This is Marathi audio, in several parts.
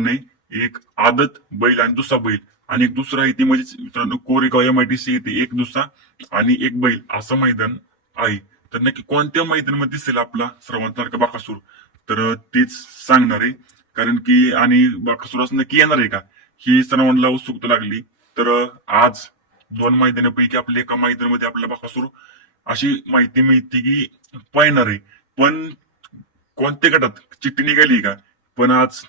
नाही एक आदत बैल आणि दुसरा बैल. आणि एक दुसरा इथे म्हणजे मित्रांनो Koregaon M I T C येते एक दुसरा आणि एक बैल असं मैदान आहे. तर नक्की कोणत्या मैदानामध्ये दिसेल आपला सर्वात तारखा बाकासूर? तर तेच सांगणार आहे. कारण की आणि बाकासूर असं नक्की येणार आहे का? ही सर्वांना उत्सुकता लागली. तर आज दोन मैदानापैकी आपल्या एका मैदानामध्ये आपल्याला बाकासूर अशी माहिती मिळते की पाहणार आहे. पण कोणत्या गटात चिठ्ठी निघाली का? पण आज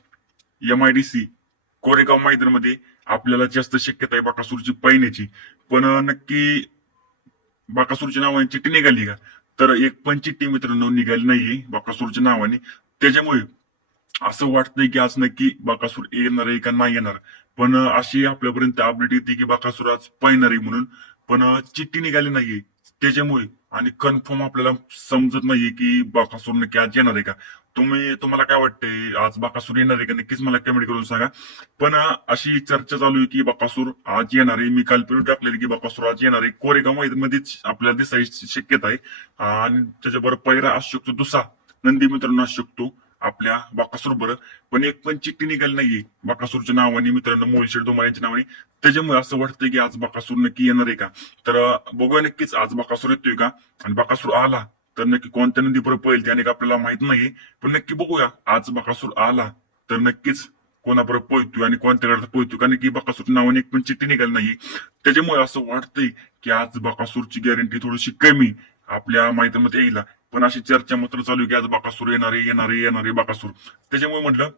M I D C Koregaon मैदानमध्ये आपल्याला जास्त शक्यता आहे बाकासूरची पाहण्याची. पण नक्की बाकासूरच्या नावाने चिठ्ठी निघाली का? तर एक पण चिठ्ठी मित्रांनो निघाली नाहीये बाकासूरच्या नावाने. त्याच्यामुळे असं वाटतंय की आज नक्की बाकासूर येणार आहे का नाही येणार. पण अशी आपल्यापर्यंत अपडेट येते की बाकासूर आज पाहणार आहे म्हणून. पण चिठ्ठी निघाली नाहीये. त्याच्यामुळे आणि कन्फर्म आपल्याला समजत नाहीये की बाकासूर नक्की आज येणार आहे का? तुम्ही तुम्हाला काय वाटतंय? आज बाकासूर येणार आहे का? नक्कीच मला कमेंट करून सांगा. पण अशी चर्चा चालू आहे की बाकासूर आज येणार आहे. मी काल पण टाकलेली की बाकासूर आज येणार आहे. कोरेगाव मध्येच आपल्याला दिसायची शक्यता आहे. आणि त्याच्याबरोबर पहिला असू शकतो दुसरा. नंदी मित्रांनो असू शकतो आपल्या बाकासूर बरं. पण एक पण चिठ्ठी निघाली नाहीये. बाकासूरच्या नावाने मित्रांनो मोलशेड दोमार यांच्या नावाने. त्याच्यामुळे असं वाटतंय की आज बाकासूर नक्की येणार आहे का? तर बघूया नक्कीच आज बाकासूर येतोय का? आणि बाकासूर आला तर नक्की कोणत्या नदी पळेल त्याने आपल्याला माहीत नाही पण नक्की बघूया आज बाकासूर आला तर नक्कीच कोणाबरोबर पोहतोय आणि कोणत्या गडात पोहतोय कारण की बाकासूरच्या नावाने एक पण चिठ्ठी निघाली नाही त्याच्यामुळे असं वाटतंय की आज बकासूरची गॅरंटी थोडीशी कमी आपल्या माहितीमध्ये येईल पण अशी चर्चा मात्र चालू की आज बाकासूर येणारे येणारे येणारे बाकासूर. त्याच्यामुळे म्हटलं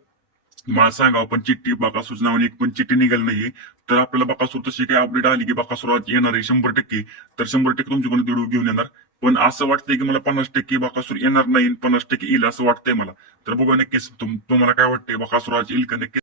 मला सांगा पण चिठ्ठी बाकासूरच्या नावाने एक पण चिठ्ठी निघाली नाहीये. तर आपल्याला बाकासूर तशी काही अपडेट आली की बाकासूर आज येणार आहे शंभर टक्के. तर शंभर टक्के तुमच्याकडून व्हिडिओ घेऊन येणार. पण असं वाटतंय की मला पन्नास टक्के बाकासूर येणार नाही पन्नास टक्के येईल असं वाटतंय मला. तर बघा नक्कीच तुम्हाला काय वाटतंय बाकासूर आज येईल का नक्की?